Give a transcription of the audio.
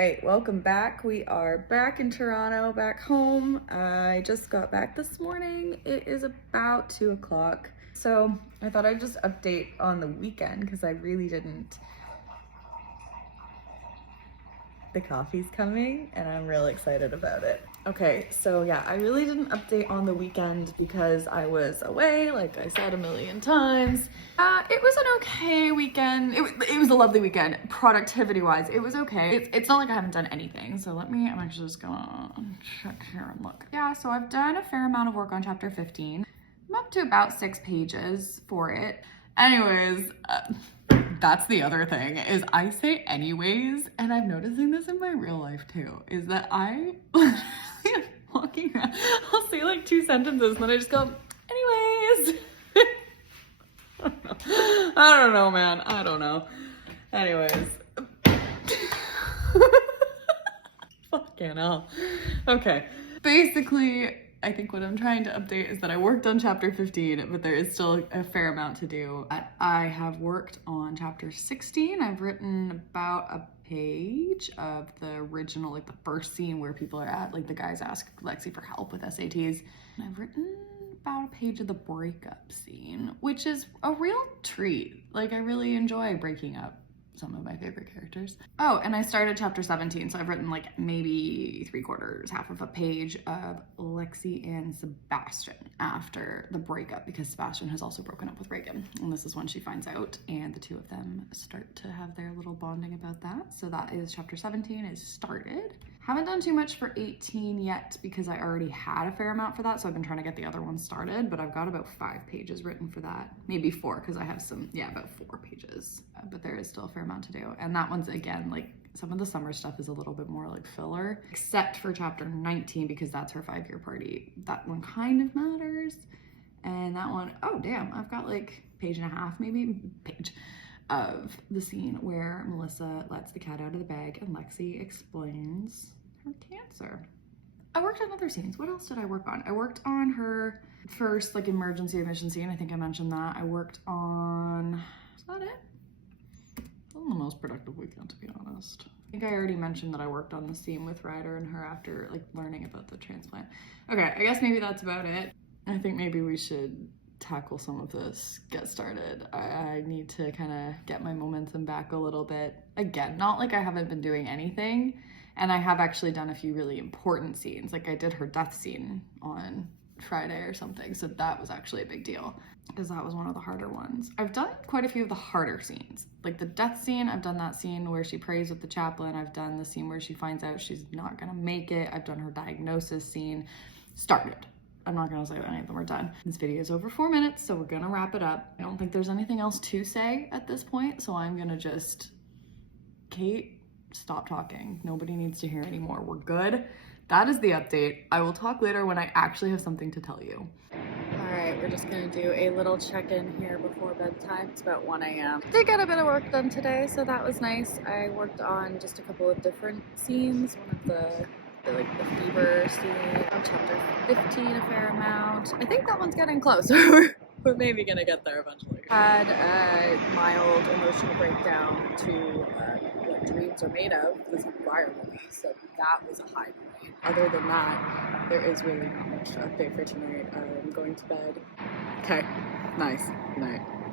right, welcome back. We are back in Toronto, back home. I just got back this morning. It is about 2 o'clock. So I thought I'd just update on the weekend because I really didn't. The coffee's coming and I'm real excited about it. Okay, so yeah, I really didn't update on the weekend because I was away, like I said a million times. It was an okay weekend. It was a lovely weekend, productivity-wise. It was okay. It's not like I haven't done anything. So I'm actually just gonna check here and look. Yeah, so I've done a fair amount of work on chapter 15. I'm up to about 6 pages for it. Anyways, that's the other thing is I say anyways, and I'm noticing this in my real life too, is that I am walking around, I'll say like 2 sentences and then I just go, anyways. I don't know, man. I don't know. Anyways. Fucking hell. Okay. Basically, I think what I'm trying to update is that I worked on chapter 15, but there is still a fair amount to do. I have worked on chapter 16. I've written about a page of the original, like the first scene where people are at, like the guys ask Lexi for help with SATs. And I've written about a page of the breakup scene, which is a real treat. Like I really enjoy breaking up some of my favorite characters. Oh, and I started chapter 17, so I've written like maybe 3/4, half of a page of Lexi and Sebastian after the breakup, because Sebastian has also broken up with Reagan, and this is when she finds out, and the two of them start to have their little bonding about that. So that is chapter 17 is started. Haven't done too much for 18 yet because I already had a fair amount for that, so I've been trying to get the other one started, but I've got about 5 pages written for that. Maybe 4, because I have some, yeah, about 4 pages, but there is still a fair amount to do. And that one's, again, like some of the summer stuff is a little bit more like filler, except for chapter 19, because that's her 5-year party. That one kind of matters. And that one, oh damn, I've got like 1.5 page of the scene where Melissa lets the cat out of the bag and Lexi explains her cancer. I worked on other scenes. What else did I work on? I worked on her first like emergency admission scene. I think I mentioned that. I worked on, is that it? Not the most productive weekend, to be honest. I think I already mentioned that I worked on the scene with Ryder and her after like learning about the transplant. Okay, I guess maybe that's about it. I think maybe we should tackle some of this, get started. I need to kind of get my momentum back a little bit. Again, not like I haven't been doing anything, and I have actually done a few really important scenes. Like I did her death scene on Friday or something, so that was actually a big deal because that was one of the harder ones. I've done quite a few of the harder scenes, like the death scene. I've done that scene where she prays with the chaplain. I've done the scene where she finds out she's not gonna make it. I've done her diagnosis scene. Started. I'm not gonna say that any of them are done. This video is over 4 minutes, so we're gonna wrap it up. I don't think there's anything else to say at this point, so I'm gonna just, Kate, stop talking. Nobody needs to hear anymore. We're good. That is the update. I will talk later when I actually have something to tell you. All right, we're just gonna do a little check-in here before bedtime. It's about 1 a.m. Did get a bit of work done today, so that was nice. I worked on just a couple of different scenes. One of the fever scene on chapter 15 a fair amount. I think that one's getting closer. We're maybe gonna get there eventually. Had a mild emotional breakdown to what dreams are made of, this McGuire movie, so that was a high point. Other than that, there is really not much to update for tonight. I'm going to bed. Okay, nice. Good night.